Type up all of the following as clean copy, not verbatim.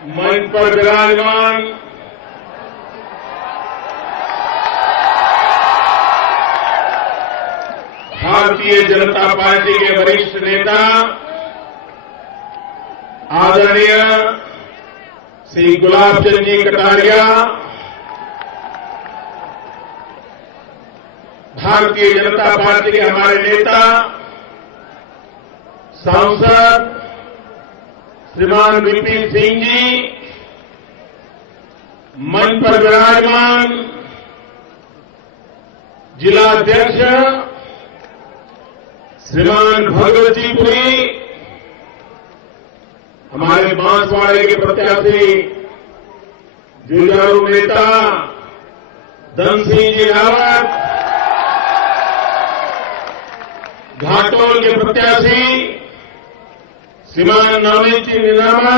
मंच पर विराजमान भारतीय जनता पार्टी के वरिष्ठ नेता आदरणीय श्री गुलाब चंद जी कटारिया, भारतीय जनता पार्टी के हमारे नेता सांसद श्रीमान विपिन सिंह जी, मंच पर विराजमान जिलाध्यक्ष श्रीमान भगवत जी पुरी, हमारे बांसवाड़े के प्रत्याशी जुझारू नेता धन सिंह जी रावत, घाटोल के प्रत्याशी श्रीमान नवीन जी नीलामा,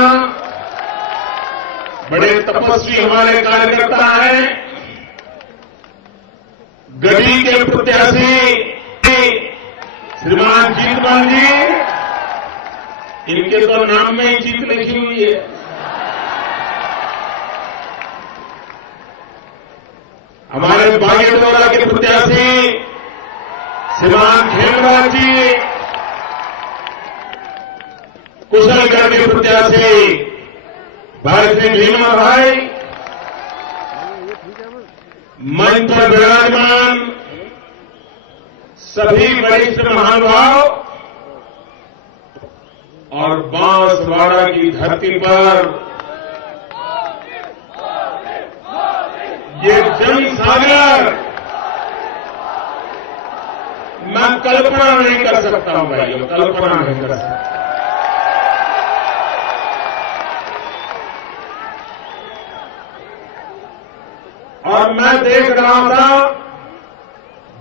बड़े तपस्वी हमारे कार्यकर्ता हैं, गढ़ी के प्रत्याशी श्रीमान जीतमान जी, इनके तो नाम में ही जीत लिखी हुई है। हमारे बागेश्वरा के प्रत्याशी श्रीमान खेलवाल जी, कुशलगढ़ के प्रत्याशी भारत सिंह भीमा भाई, मंच पर विराजमान सभी वरिष्ठ महानुभाव और बांसवाड़ा की धरती पर ये जनसागर मैं कल्पना नहीं कर सकता हूं भाइयों, कल्पना नहीं कर सकता। और मैं देख रहा था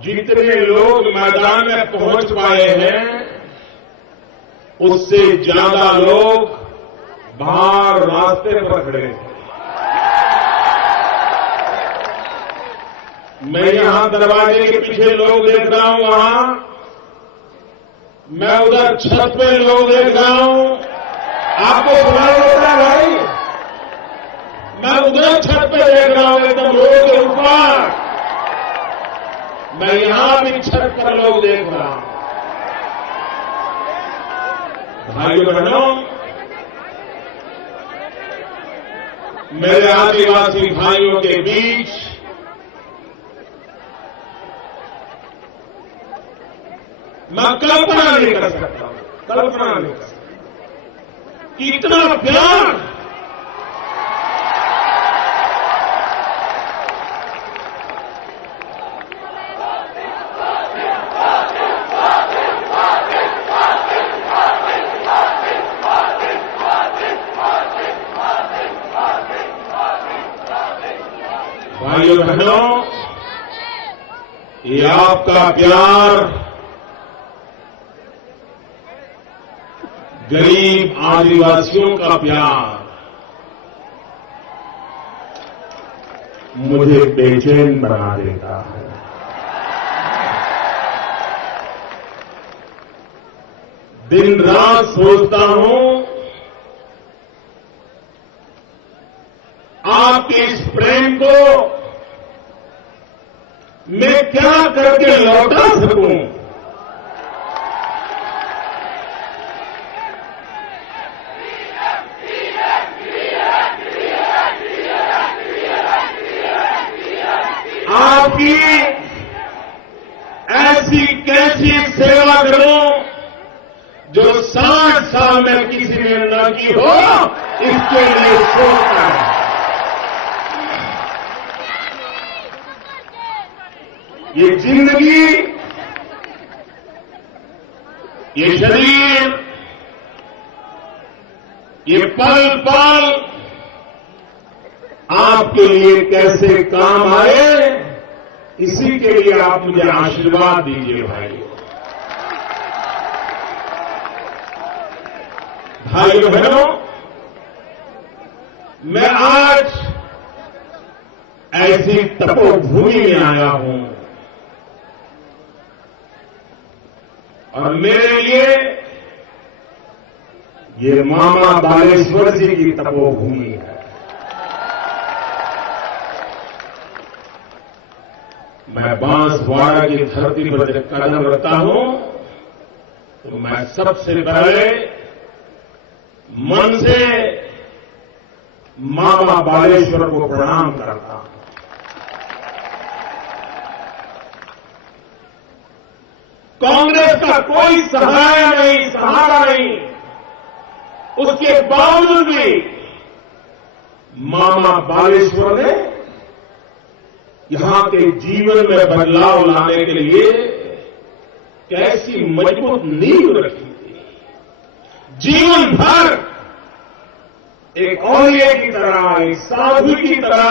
जितने लोग मैदान में पहुंच पाए हैं उससे ज्यादा लोग बाहर रास्ते पर खड़े थे। मैं यहां दरवाजे के पीछे लोग देख रहा हूं, वहां मैं उधर छत पे लोग देख रहा हूं। आपको सुनाई देता है भाई? मैं उधर छत पे देख रहा हूं एकदम रोड के ऊपर, मैं यहां भी छत पर लोग देख रहा हूं। भाइयों बहनों, मेरे आदिवासी भाइयों के बीच मैं कल्पना नहीं कर सकता, कल्पना नहीं कर सकता कि इतना प्यार भाइयों बहनों, ये आपका प्यार गरीब आदिवासियों का प्यार मुझे बेचैन बना देता है। दिन रात सोचता हूं आपके इस प्रेम को मैं क्या करके लौटा सकूं। आपकी ऐसी कैसी सेवा करूं जो 60 साल में किसी ने न की हो, इसके लिए सोचता है। ये जिंदगी, ये शरीर, ये पल पल आपके लिए कैसे काम आए, इसी के लिए आप मुझे आशीर्वाद दीजिए भाइयों। भाइयों बहनों, मैं आज ऐसी तपोभूमि में आया हूं और मेरे लिए ये मामा बालेश्वर जी की तपोभूमि है। मैं बांसवाड़ा की धरती पर जब कदम रखता हूं तो मैं सबसे पहले मन से मामा बालेश्वर को प्रणाम करता हूं। कांग्रेस का कोई सहारा नहीं, उसके बावजूद भी मामा बालेश्वर ने यहां के जीवन में बदलाव लाने के लिए कैसी मजबूत नींव रखी थी। जीवन भर एक औलिया की तरह, एक साधु की तरह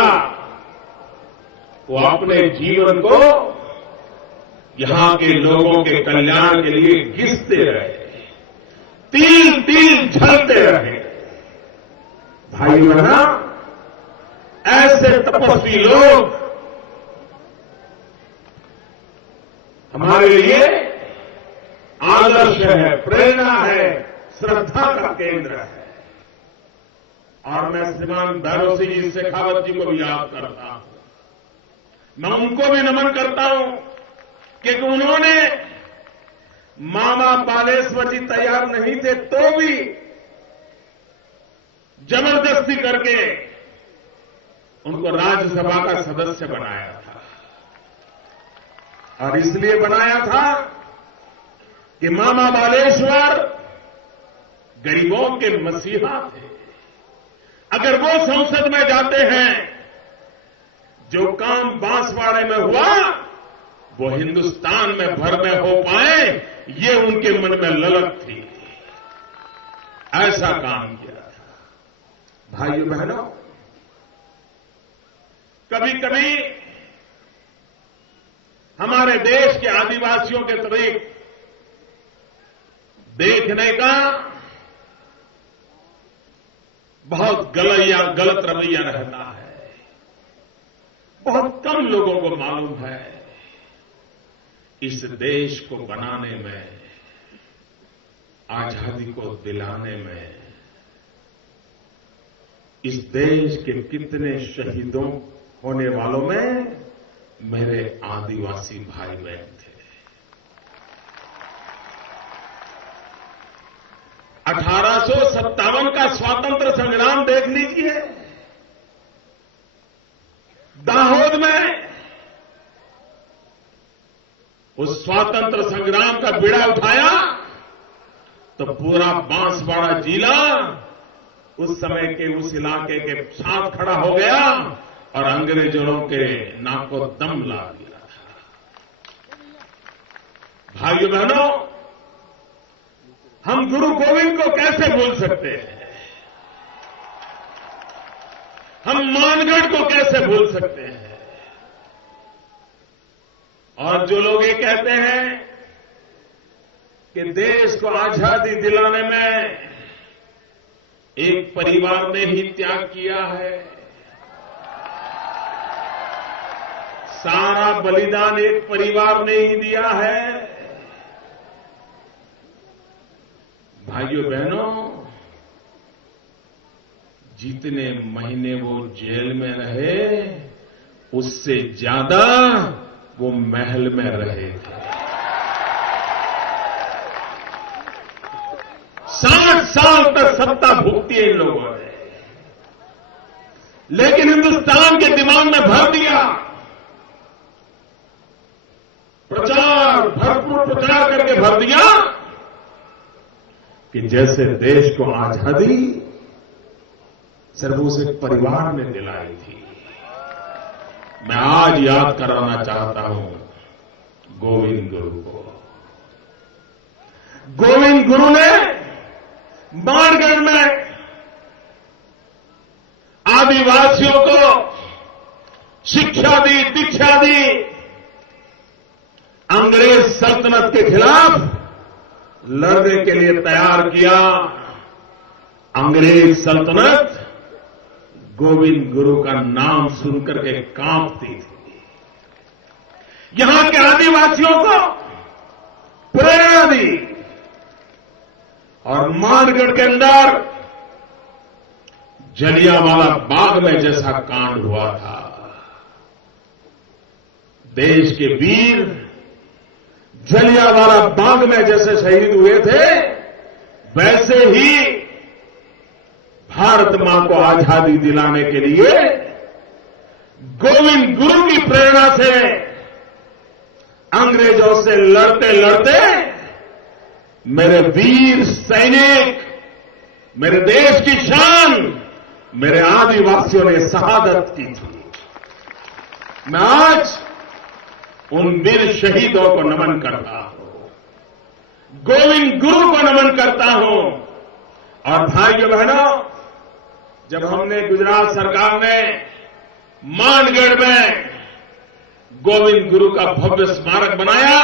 वो अपने जीवन को यहां के लोगों के कल्याण के लिए घिसते रहे, तिल तिल झलते रहे। भाई बहना, ऐसे तपस्वी लोग हमारे लिए आदर्श है, प्रेरणा है, श्रद्धा का केंद्र है। और मैं श्रीमान भैरव सिंह शेखावत जी को भी याद करता हूं। मैं उनको भी नमन करता हूं कि उन्होंने मामा बालेश्वर जी तैयार नहीं थे तो भी जबरदस्ती करके उनको राज्यसभा का सदस्य बनाया था। और इसलिए बनाया था कि मामा बालेश्वर गरीबों के मसीहा थे। अगर वो संसद में जाते हैं, जो काम बांसवाड़े में हुआ वो हिंदुस्तान में भर में हो पाए, ये उनके मन में ललक थी। ऐसा काम किया था। भाइयों बहनों, कभी कभी हमारे देश के आदिवासियों के तरफ देखने का बहुत गलत रवैया रहता है। बहुत कम लोगों को मालूम है इस देश को बनाने में, आजादी को दिलाने में इस देश के कितने शहीदों होने वालों में मेरे आदिवासी भाई बहन थे। 1857 का स्वातंत्र संग्राम देख लीजिए। दाहोद में उस स्वातंत्र संग्राम का बीड़ा उठाया तो पूरा बांसवाड़ा जिला उस समय के उस इलाके के साथ खड़ा हो गया और अंग्रेजों के नाक को दम ला दिया था। भाइयों बहनों, हम गुरु गोविंद को कैसे भूल सकते हैं? हम मानगढ़ को कैसे भूल सकते हैं? और जो लोग ये कहते हैं कि देश को आजादी दिलाने में एक परिवार ने ही त्याग किया है, सारा बलिदान एक परिवार ने ही दिया है। भाइयों बहनों, जितने महीने वो जेल में रहे उससे ज्यादा वो महल में रहे थे। 60 साल तक सत्ता भुगती है इन लोगों ने, लेकिन हिंदुस्तान के दिमाग में भर दिया, भरपूर प्रचार करके भर दिया कि जैसे देश को आजादी सिर्फ उस एक परिवार ने दिलाई थी। मैं आज याद कराना चाहता हूं गोविंद गुरु को। गोविंद गुरु ने मानगढ़ में आदिवासियों को शिक्षा दी, दीक्षा दी, अंग्रेज सल्तनत के खिलाफ लड़ने के लिए तैयार किया। अंग्रेज सल्तनत गोविंद गुरु का नाम सुनकर के कांपती थी। यहां के आदिवासियों को प्रेरणा दी और मानगढ़ के अंदर जलियांवाला बाग में जैसा कांड हुआ था, देश के वीर जलियांवाला बाग में जैसे शहीद हुए थे, वैसे ही भारत मां को आजादी दिलाने के लिए गोविंद गुरु की प्रेरणा से अंग्रेजों से लड़ते लड़ते मेरे वीर सैनिक, मेरे देश की शान, मेरे आदिवासियों ने शहादत की थी। मैं आज उन वीर शहीदों को नमन करता हूं, गोविंद गुरु को नमन करता हूं। और भाइयों बहनों, जब हमने गुजरात सरकार ने मानगढ़ में गोविंद गुरु का भव्य स्मारक बनाया,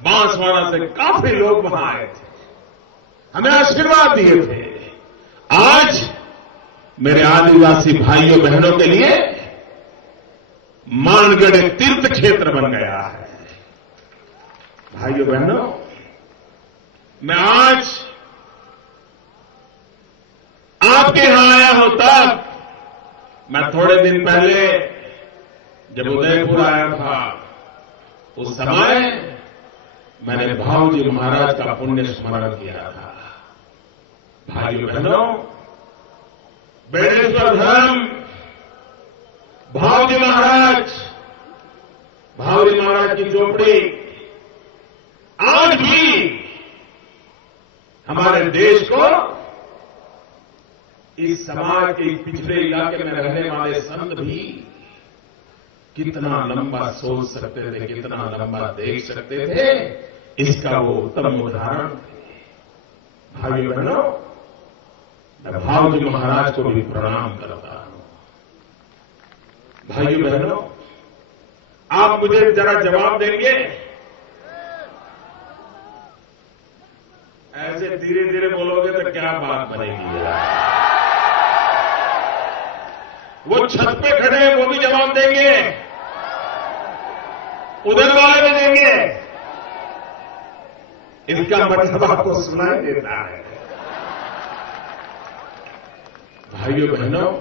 बांसवाड़ा से काफी लोग वहां आए थे, हमें आशीर्वाद दिए थे। आज मेरे आदिवासी भाइयों बहनों के लिए मानगढ़ एक तीर्थ क्षेत्र बन गया है। भाइयों बहनों, मैं आज आपके यहां आया हूं तब मैं थोड़े दिन पहले जब उदयपुर आया था, उस समय मैंने भाऊजी महाराज का पुण्य स्मरण किया था। भाइयों बहनों, बेड़ेश्वर धाम भाऊजी महाराज की झोपड़ी आज भी हमारे देश को, इस समाज के पिछड़े इलाके में रहने वाले संत भी कितना लंबा सोच सकते थे, कितना लंबा देख सकते थे, इसका वो उत्तम उदाहरण थे। भाइयों बहनों, मैं भाऊजी महाराज को भी प्रणाम करता हूं। भाइयों बहनों, आप मुझे जरा जवाब देंगे? ऐसे धीरे धीरे बोलोगे तो क्या बात बनेगी? वो छत पे खड़े हैं, वो भी जवाब देंगे, उधर वाले भी देंगे। इनका मतलब आपको सुनाई देता है। भाइयों बहनों,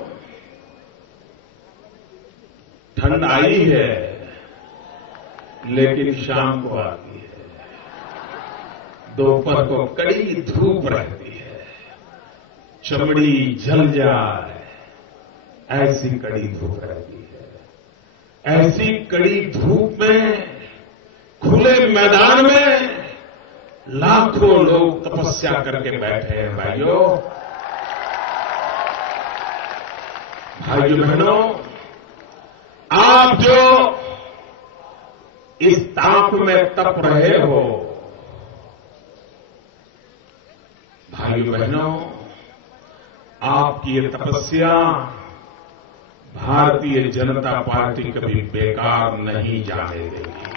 ठंड आई है लेकिन शाम को आती है, दोपहर को कड़ी धूप रहती है, चमड़ी जल जाए ऐसी कड़ी धूप रहती है। ऐसी कड़ी धूप में खुले मैदान में लाखों लोग तपस्या करके बैठे हैं। भाइयों बहनों, आप जो इस ताप में तप रहे हो, भाइयों बहनों, आपकी ये तपस्या भारतीय जनता पार्टी कभी बेकार नहीं जाने देगी।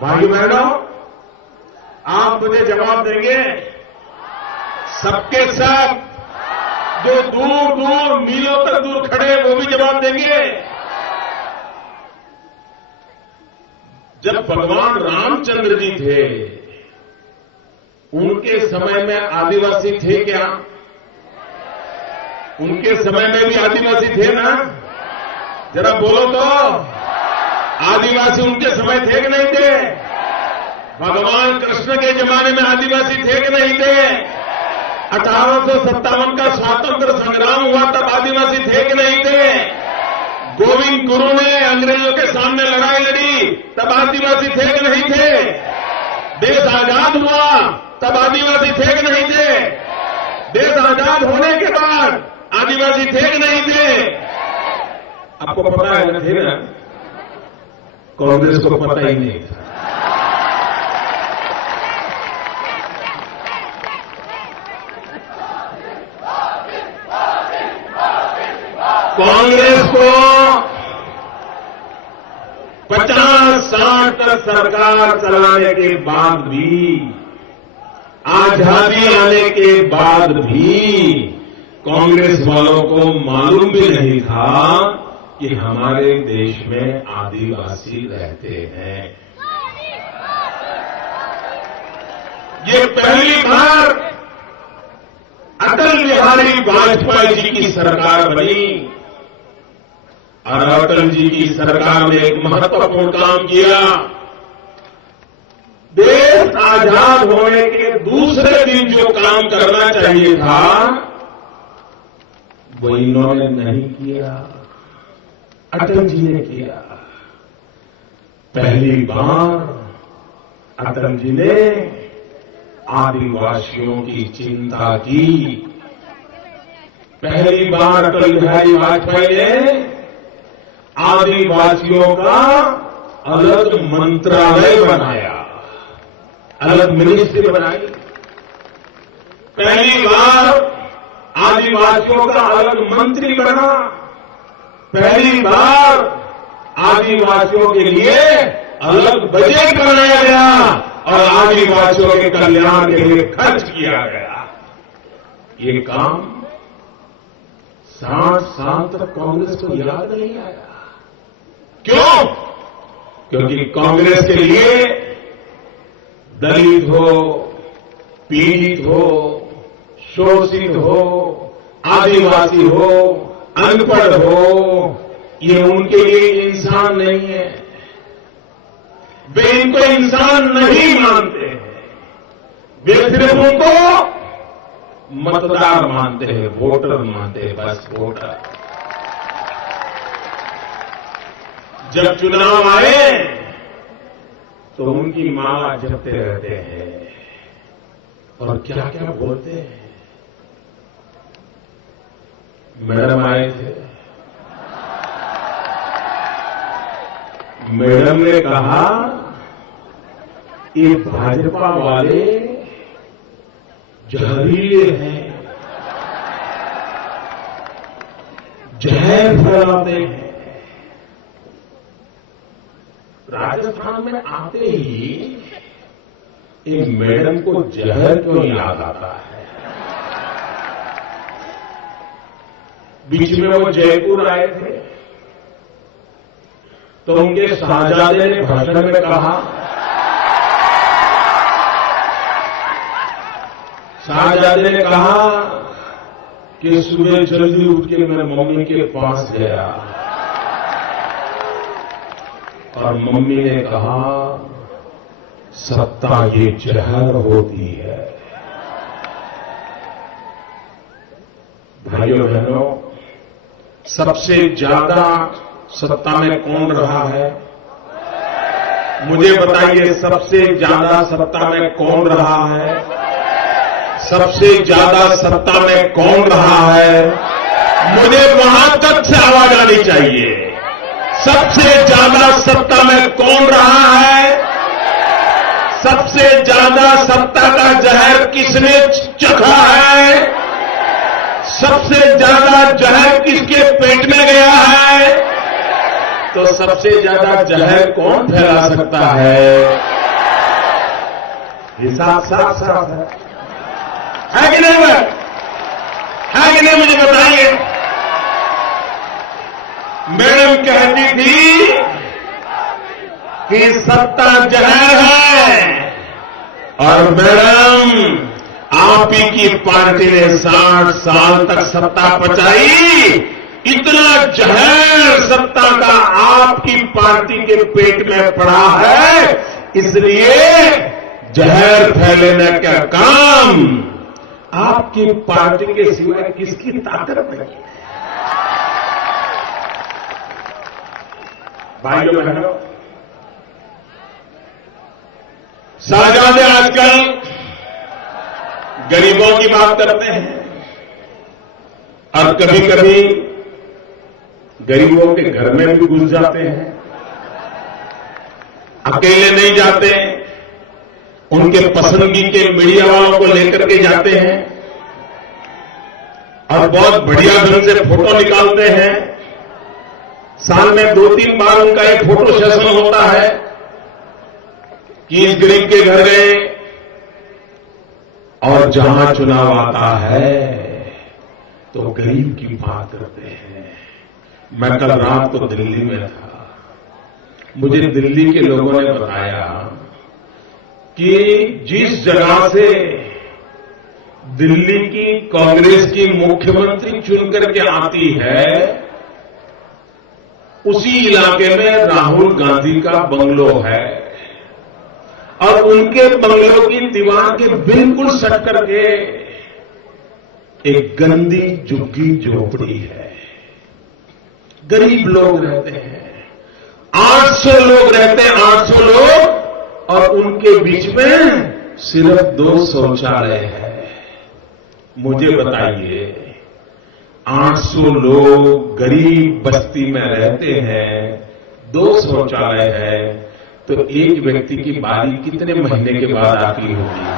भाइयों बहनों, आप मुझे जवाब देंगे? सबके सब जो दूर दूर मीलों तक दूर खड़े वो भी जवाब देंगे? जब भगवान रामचंद्र जी थे, उनके समय में आदिवासी थे क्या? उनके समय में भी आदिवासी थे ना? जरा बोलो तो, आदिवासी उनके समय थे कि नहीं थे? भगवान कृष्ण के जमाने में आदिवासी थे कि नहीं थे? 1857 का स्वातंत्र संग्राम हुआ तब आदिवासी थे कि नहीं थे? गोविंद गुरु ने अंग्रेजों के सामने लड़ाई लड़ी तब आदिवासी थे कि नहीं थे? देश आजाद हुआ तब आदिवासी थे कि नहीं थे? देश आजाद होने के बाद आदिवासी थे कि नहीं थे? आपको पता है ना? थे ना? कांग्रेस को पता ही नहीं था। कांग्रेस को 50-60 तक सरकार चलाने के बाद भी, आजादी आने के बाद भी कांग्रेस वालों को मालूम भी नहीं था कि हमारे देश में आदिवासी रहते हैं। ये पहली बार अटल बिहारी वाजपेयी जी की सरकार बनी और अटल जी की सरकार ने एक महत्वपूर्ण काम किया। देश आजाद होने के दूसरे दिन जो काम करना चाहिए था वो इन्होंने नहीं किया, अटल जी ने किया। पहली बार अटल जी ने आदिवासियों की चिंता की। पहली बार अटल बिहारी वाजपेयी ने आदिवासियों का अलग मंत्रालय बनाया, अलग मिनिस्ट्री बनाई। पहली बार आदिवासियों का अलग मंत्री बना। पहली बार आदिवासियों के लिए अलग बजट बनाया गया और आदिवासियों के कल्याण के लिए खर्च किया गया। ये काम 60 साल तक कांग्रेस को याद नहीं आया। क्यों? क्योंकि कांग्रेस के लिए दलित हो, पीड़ित हो, शोषित हो, आदिवासी हो, अनपढ़ हो, ये उनके लिए इंसान नहीं है। वे इनको इंसान नहीं मानते हैं। वे सिर्फ उनको मतदार मानते हैं, वोटर मानते हैं, बस वोटर। जब चुनाव आए तो उनकी माला जपते रहते हैं और क्या क्या बोलते हैं। मैडम आए थे, मैडम ने कहा ये भाजपा वाले जहरीले हैं, जहर फैलाते हैं। राजस्थान में आते ही एक मैडम को जहर क्यों याद आता है? बीच में वो जयपुर आए थे तो उनके शाहजादे ने भाषण में कहा, शाहजादे ने कहा कि सुबह जल्दी उठ के मैं मम्मी के पास गया और मम्मी ने कहा सत्ता ये जहर होती है। भाइयों बहनों, सबसे ज्यादा सत्ता में कौन रहा है? मुझे बताइए, सबसे ज्यादा सत्ता में कौन रहा है? सबसे ज्यादा सत्ता में कौन रहा है? मुझे वहां तक से आवाज आनी चाहिए। सबसे ज्यादा सत्ता में कौन रहा है? सबसे ज्यादा सत्ता का जहर किसने चखा है? सबसे ज्यादा जहर किसके पेट में गया है? तो सबसे ज्यादा जहर कौन फैला सकता है? हिसाब साफ साफ है कि नहीं? है कि नहीं? मुझे बताइए। मैडम कहती थी कि सत्ता जहर है और मैडम आप ही की पार्टी ने 60 साल तक सत्ता पचाई। इतना जहर सत्ता का आपकी पार्टी के पेट में पड़ा है, इसलिए जहर फैलाने का काम आपकी पार्टी के सिवाय किसकी ताकत नहीं है? भाइयों बहनों, शाहजादे आजकल गरीबों की बात करते हैं और कभी कभी गरीबों के घर में भी घुस जाते हैं। अकेले नहीं जाते, उनके पसंदगी के मीडिया वालों को लेकर के जाते हैं और बहुत बढ़िया ढंग से फोटो निकालते हैं। साल में 2-3 बार उनका एक फोटो सेशन होता है कि इस गरीब के घर गए। और जहां चुनाव आता है तो गरीब की बात करते हैं। मैं कल रात को दिल्ली में था, मुझे दिल्ली के लोगों ने बताया कि जिस जगह से दिल्ली की कांग्रेस की मुख्यमंत्री चुन करके आती है, उसी इलाके में राहुल गांधी का बंगलो है और उनके बंगलों की दीवार के बिल्कुल सट करके एक गंदी झुग्गी झोपड़ी है। गरीब लोग रहते हैं, 800 लोग रहते हैं, 800 लोग, और उनके बीच में सिर्फ 2 शौचालय है। मुझे बताइए, 800 लोग गरीब बस्ती में रहते हैं, 2 शौचालय है, तो एक व्यक्ति की बारी कितने महीने के बाद आती होगी?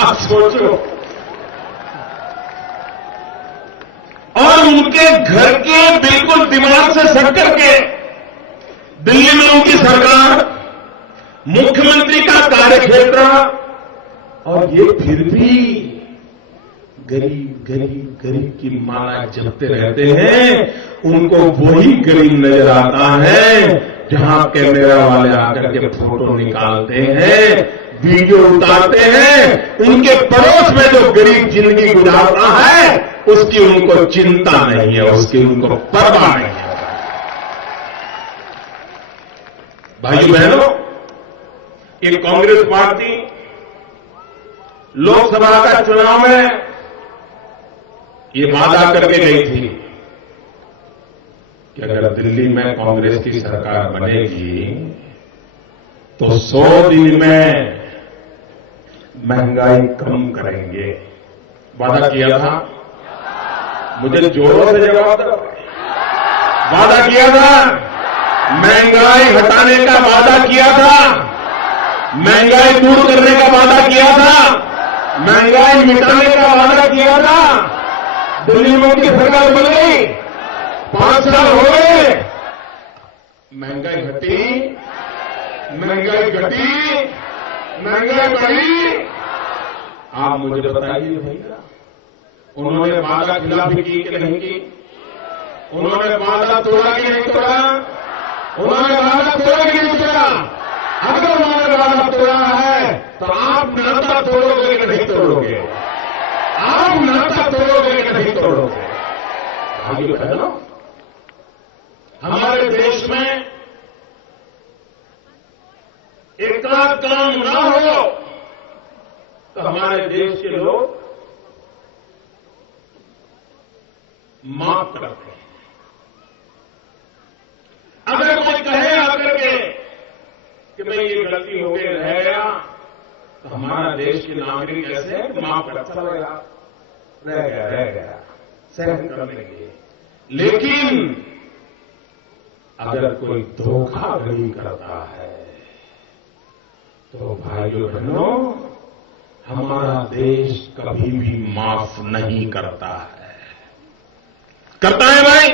आप सोचो। और उनके घर के बिल्कुल दिमाग से सट करके दिल्ली में उनकी सरकार, मुख्यमंत्री का कार्यक्षेत्र, और ये फिर भी गरीब गरीब गरीब की माला जपते रहते हैं। उनको वही गरीब नजर आता है जहां कैमरा वाले आकर के फोटो निकालते हैं, वीडियो उतारते हैं। उनके पड़ोस में जो गरीब जिंदगी गुजारता है उसकी उनको चिंता नहीं है, उसकी उनको परवाह नहीं है। भाइयों बहनों, ये कांग्रेस पार्टी लोकसभा का चुनाव में ये वादा करके गई थी कि अगर दिल्ली में कांग्रेस की सरकार बनेगी तो 100 दिन में महंगाई कम करेंगे। वादा किया था, मुझे जोरों से जवाब दो। वादा किया था, महंगाई हटाने का वादा किया था, महंगाई दूर करने का वादा किया था, महंगाई मिटाने का वादा किया था। दिल्ली में की सरकार बन गई, 5 साल हो गए, महंगाई घटी, महंगाई घटी, महंगाई बढ़ी। आप मुझे बताइए भैया, उन्होंने वादा खिलाफी की कि नहीं की? उन्होंने वादा तोड़ा कि नहीं तोड़ा? उन्होंने वादा तोड़ा कि नहीं तोड़ा? अगर उन्होंने वादा तोड़ा है तो आप नाता तोड़ोगे कि नहीं तोड़ोगे? आप नाता तोड़ोगे कि नहीं तोड़ोगे? भाइयों बहनों, हमारे देश में एक काम ना हो तो हमारे देश के लोग माफ करते हैं। अगर कोई कहे आकर के कि भाई ये गलती हो गई, रह गया, तो हमारा देश के नागरिक ऐसे माफ करता रहेगा, रह गया, सहन कर लेंगे। लेकिन अगर कोई धोखाधड़ी करता है तो भाइयों बहनों, हमारा देश कभी भी माफ नहीं करता है। करता है भाई,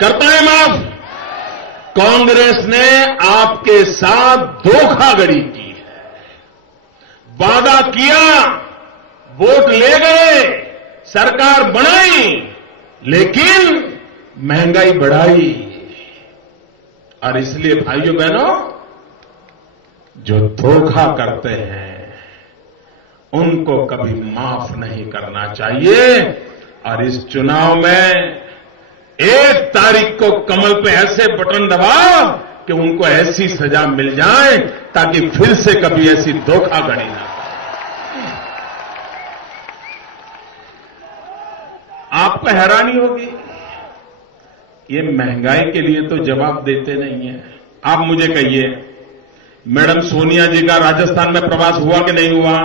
करता है माफ। कांग्रेस ने आपके साथ धोखाधड़ी की है। वादा किया, वोट ले गए, सरकार बनाई, लेकिन महंगाई बढ़ाई। और इसलिए भाइयों बहनों, जो धोखा करते हैं उनको कभी माफ नहीं करना चाहिए। और इस चुनाव में 1 तारीख को कमल पे ऐसे बटन दबाओ कि उनको ऐसी सजा मिल जाए ताकि फिर से कभी ऐसी धोखाधड़ी ना हो। आपको हैरानी होगी, ये महंगाई के लिए तो जवाब देते नहीं है। आप मुझे कहिए, मैडम सोनिया जी का राजस्थान में प्रवास हुआ कि नहीं हुआ?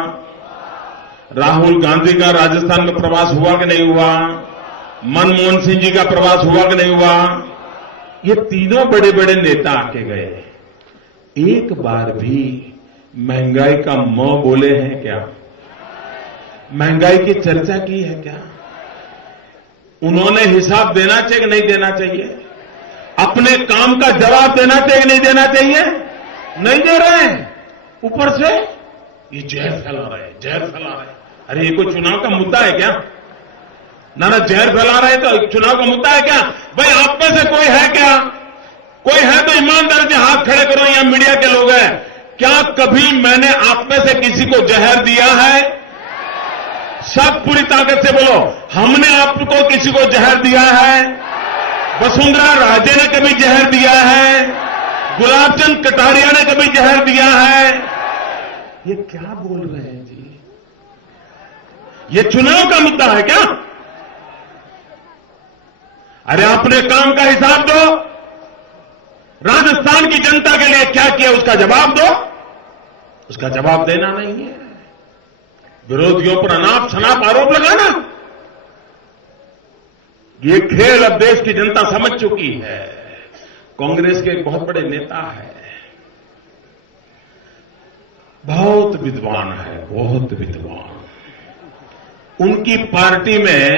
राहुल गांधी का राजस्थान में प्रवास हुआ कि नहीं हुआ? मनमोहन सिंह जी का प्रवास हुआ कि नहीं हुआ? ये तीनों बड़े बड़े नेता आके गए, एक बार भी महंगाई का म बोले हैं क्या? महंगाई की चर्चा की है क्या? उन्होंने हिसाब देना चाहिए कि नहीं देना चाहिए? अपने काम का जवाब देना चाहिए कि नहीं देना चाहिए? नहीं दे रहे हैं। ऊपर से ये जहर फैला रहे हैं, जहर फैला रहे हैं। अरे ये कोई चुनाव का मुद्दा है क्या? ना जहर फैला रहे हैं तो चुनाव का मुद्दा है क्या? भाई आप में से कोई है क्या? कोई है तो ईमानदारी से हाथ खड़े करो, या मीडिया के लोग हैं, क्या कभी मैंने आप में से किसी को जहर दिया है? सब पूरी ताकत से बोलो, हमने आपको किसी को जहर दिया है? वसुंधरा राजे ने कभी जहर दिया है? गुलाबचंद कटारिया ने कभी जहर दिया है? ये क्या बोल रहे हैं जी? ये चुनाव का मुद्दा है क्या? अरे अपने काम का हिसाब दो। राजस्थान की जनता के लिए क्या किया उसका जवाब दो। उसका जवाब देना नहीं है, विरोधियों पर अनाप शनाप आरोप लगाना। ये खेल अब देश की जनता समझ चुकी है। कांग्रेस के एक बहुत बड़े नेता है, बहुत विद्वान है, बहुत विद्वान। उनकी पार्टी में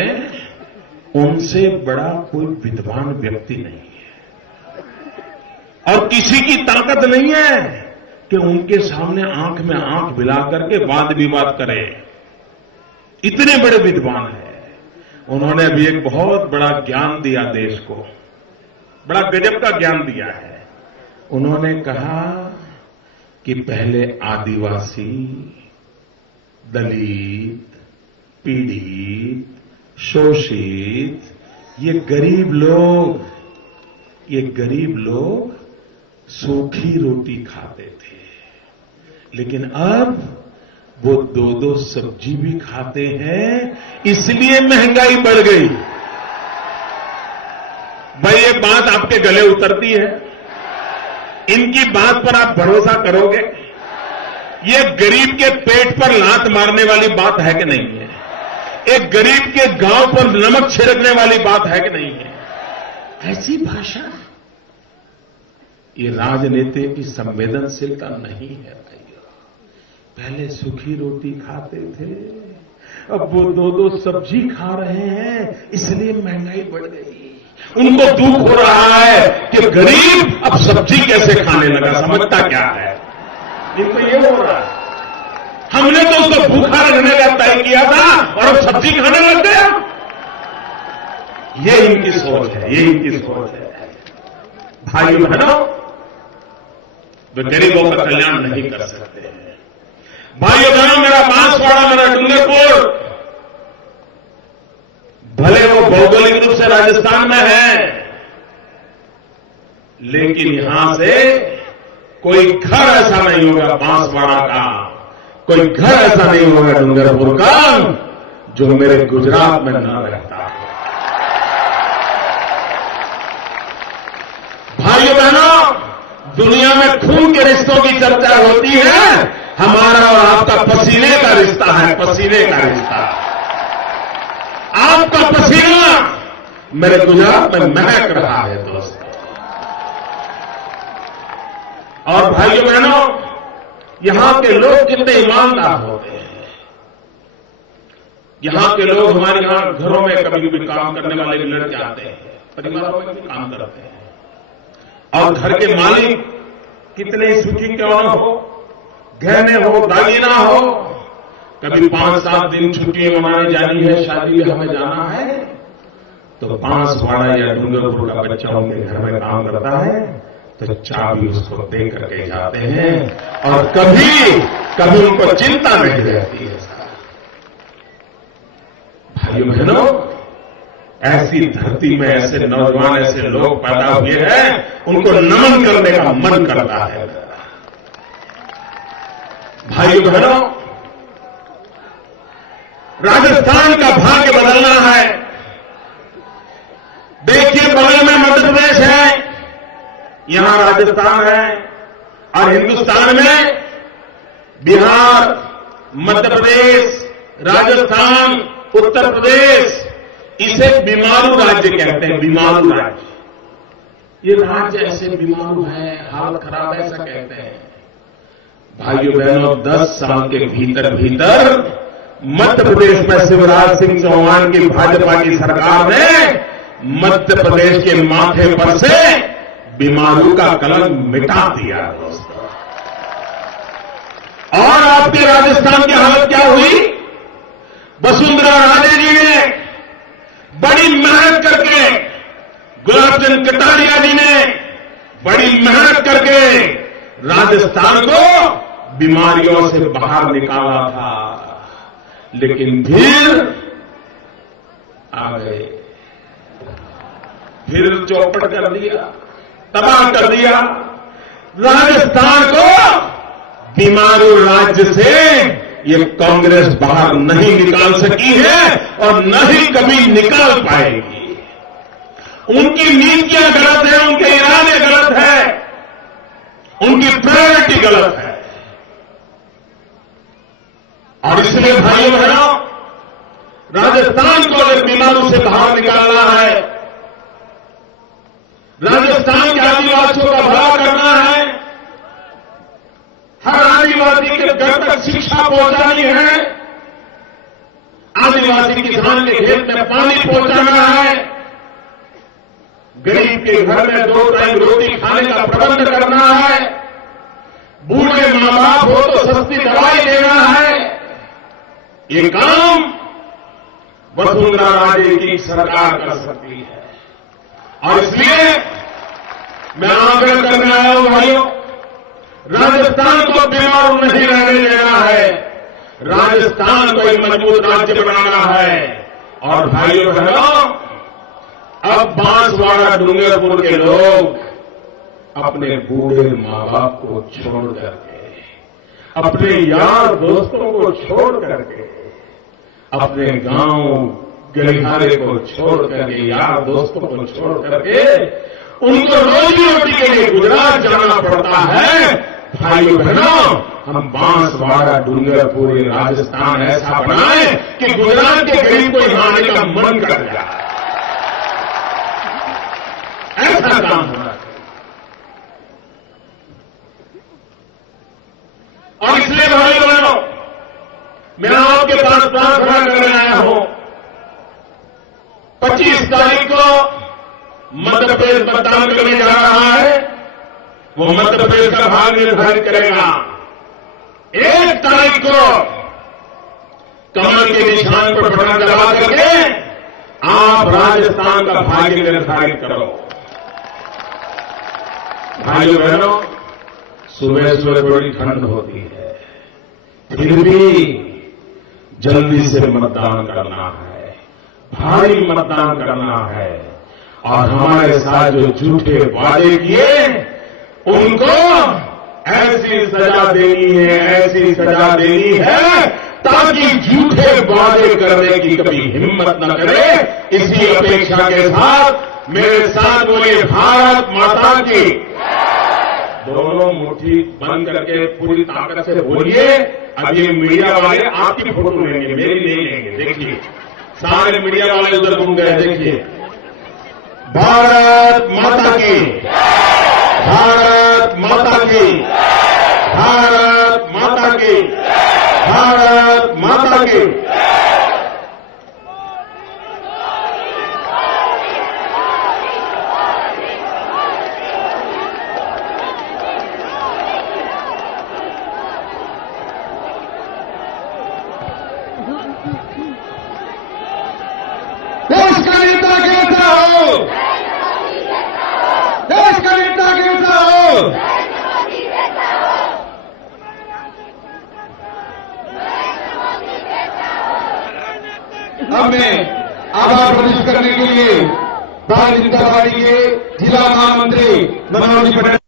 उनसे बड़ा कोई विद्वान व्यक्ति नहीं है, और किसी की ताकत नहीं है कि उनके सामने आंख में आंख मिलाकर के वाद विवाद करे। इतने बड़े विद्वान हैं। उन्होंने अभी एक बहुत बड़ा ज्ञान दिया देश को, बड़ा गजब का ज्ञान दिया है। उन्होंने कहा कि पहले आदिवासी, दलित, पीड़ित, शोषित, ये गरीब लोग सूखी रोटी खाते थे, लेकिन अब वो 2-2 सब्जी भी खाते हैं, इसलिए महंगाई बढ़ गई। भाई ये बात आपके गले उतरती है? इनकी बात पर आप भरोसा करोगे? ये गरीब के पेट पर लात मारने वाली बात है कि नहीं है? एक गरीब के गांव पर नमक छिड़कने वाली बात है कि नहीं है? ऐसी भाषा, ये राजनीति की संवेदनशीलता नहीं है भाइयों। पहले सूखी रोटी खाते थे, अब वो 2-2 सब्जी खा रहे हैं, इसलिए महंगाई बढ़ गई। उनको दुख हो रहा है कि गरीब अब सब्जी कैसे खाने लगा, समझता क्या है? इनको ये हो रहा है, हमने तो उसको भूखा रखने का तय किया था और अब सब्जी खाने लग गया। ये इनकी सोच है, ये इनकी सोच है। भाइयों बहनों, वे गरीबों का कल्याण नहीं कर सकते हैं। भाइयों बहनों, मेरा बांसवाड़ा, मेरा डूंगरपुर, भले वो भौगोलिक रूप से राजस्थान में है, लेकिन यहां से कोई घर ऐसा नहीं होगा बांसवाड़ा का, कोई घर ऐसा नहीं होगा डूंगरपुर का जो मेरे गुजरात में न रहता। भाइयों बहनों, दुनिया में खून के रिश्तों की चर्चा होती है, हमारा और आपका पसीने का रिश्ता है, पसीने का रिश्ता। आपका पसीना मेरे गुजरात में महक रहा है दोस्तों। और भाइयों बहनों, यहां के लोग कितने ईमानदार होते हैं। यहां के लोग हमारे यहां घरों में कभी भी काम करने वाले भी लड़के आते हैं, परिवारों में भी काम करते हैं, और घर के मालिक कितने सुखी क्यों न हो, गहने हो, दागिना हो, कभी 5-7 दिन छुट्टी मनाने जानी है, शादी में हमें जाना है, तो बांसवाड़ा या डूंगरपुर का बच्चा उनके घर में काम करता है, तो चाबी उसको दे करके जाते हैं, और कभी उनको चिंता नहीं रहती है। भाइयों बहनों, ऐसी धरती में ऐसे नौजवान, ऐसे लोग पैदा हुए हैं, उनको नमन करने का मन करता है। भाइयों बहनों, राजस्थान का भाग्य बदलना है। देखिए, बगल में मध्य प्रदेश है, यहां राजस्थान है, और हिंदुस्तान में बिहार, मध्य प्रदेश, राजस्थान, उत्तर प्रदेश, इसे बीमारू राज्य कहते हैं, बीमारू राज्य। ये राज्य ऐसे बीमारू है, हालत खराब है, ऐसा कहते हैं। भाइयों बहनों, 10 साल के भीतर मध्य प्रदेश में शिवराज सिंह चौहान की भाजपा की सरकार ने मध्य प्रदेश के माथे पर से बीमारू का कलंक मिटा दिया दोस्तों। और आपके राजस्थान की हालत क्या हुई? वसुंधरा राजे जी ने बड़ी मेहनत करके, गुलाबचंद कटारिया जी ने बड़ी मेहनत करके राजस्थान को बीमारियों से बाहर निकाला था, लेकिन फिर आ गए, फिर चौपट कर दिया, तबाह कर दिया। राजस्थान को बीमारू राज्य से ये कांग्रेस बाहर नहीं निकाल सकी है और न ही कभी निकाल पाएगी। उनकी नीतियां गलत है, उनके इरादे गलत है, उनकी प्रायोरिटी गलत है। और इसलिए भाइयों बहनों, राजस्थान को अगर बीमारू से बाहर निकालना है, राजस्थान के आदिवासियों का भला करना है, हर आदिवासी के घर तक शिक्षा पहुंचानी है, आदिवासी किसान के खेत में पानी पहुंचाना है, गरीब के घर में 2 टाइम रोटी खाने का प्रबंध करना है, बूढ़े मां बाप हो तो सस्ती दवाई देना है। ये काम वसुंधरा राजे की सरकार कर सकती है। और इसलिए मैं आग्रह करने आया हूं भाइयों, राजस्थान को बीमार नहीं रहने देना है, राजस्थान को एक मजबूत राज्य बनाना है। और भाइयों बहनों, अब बांसवाड़ा डूंगरपुर के लोग अपने बूढ़े मां बाप को छोड़ करके, अपने यार दोस्तों को छोड़ करके, अपने गांव गलिहारे को छोड़ करके, यार दोस्तों को छोड़ करके उनको रोजी रोटी के लिए गुजरात जाना पड़ता है। भाइयों बहनों, हम बांसवाड़ा डूंगरपुर राजस्थान ऐसा बनाएं कि गुजरात के गरीब को यहां आने का मन कर जाए, ऐसा काम होना चाहिए। और इसलिए भाइयों बहनों, मैं आपके पास प्रार्थना करने आया हूं, 25 तारीख को मध्य प्रदेश मतदान करने जा रहा है, वो मध्य प्रदेश का भाग्य निर्धारित करेगा। 1 तारीख को कमल के निशान पर बटन दबा करके आप राजस्थान का भाग्य निर्धारित करो। भाइयों बहनों, सुबह सुबह बड़ी ठंड होती है, फिर भी जल्दी से मतदान करना है, भारी मतदान करना है। और हमारे साथ जो झूठे वादे किए उनको ऐसी सजा देनी है, ऐसी सजा देनी है ताकि झूठे वादे करने की कभी हिम्मत न करे। इसी अपेक्षा के साथ मेरे साथ बोलिए, भारत माता की। दोनों मुट्ठी बंद करके पूरी ताकत से बोलिए। अब ये मीडिया वाले आपकी फोटो लेंगे, मेरी नहीं लेंगे। देखिए, सारे मीडिया वाले उधर घूम गए। देखिए, भारत माता की, भारत माता की, भारत माता की, भारत माता की। देश का नेता कैसा हो, देश का नेता कैसा हो, हमें आभार प्रकट करने के लिए भारतीय जनता पार्टी के जिला महामंत्री मनोज जी पटेल